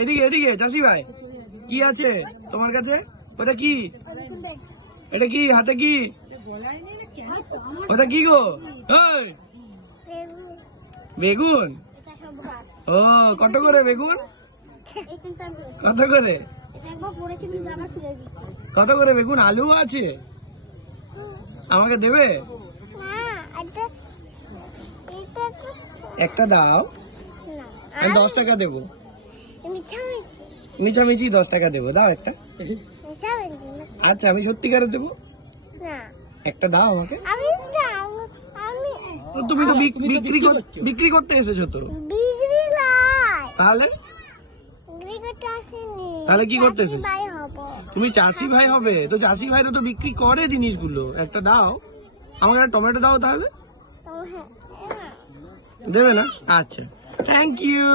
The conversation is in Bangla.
এদিকে এদিকে চাষি ভাই, কি আছে তোমার কাছে? ওটা কি? এটা কি হাতে কি? ওটা কি গো? এই, বেগুন? ও, কত করে বেগুন? কত করে? কত করে বেগুন? আলু আছে? আমাকে দেবে? একটা দাও, আমি 10 টাকা দেবো। মিছামিছি 10 টাকা দেবো, দাও একটা। আচ্ছা, আমি সত্যিকারে দেবো, একটা দাও আমাকে। তুমি তো বিক্রি করতে এসেছো তো, তাহলে তাহলে কি করতে এসেছো? তুমি চাষি ভাই হবে তো, চাষি ভাইরা তো বিক্রি করে জিনিসগুলো, একটা দাও আমাকে, একটা টমেটো দাও তাহলে। দেবে না? আচ্ছা, থ্যাংক ইউ।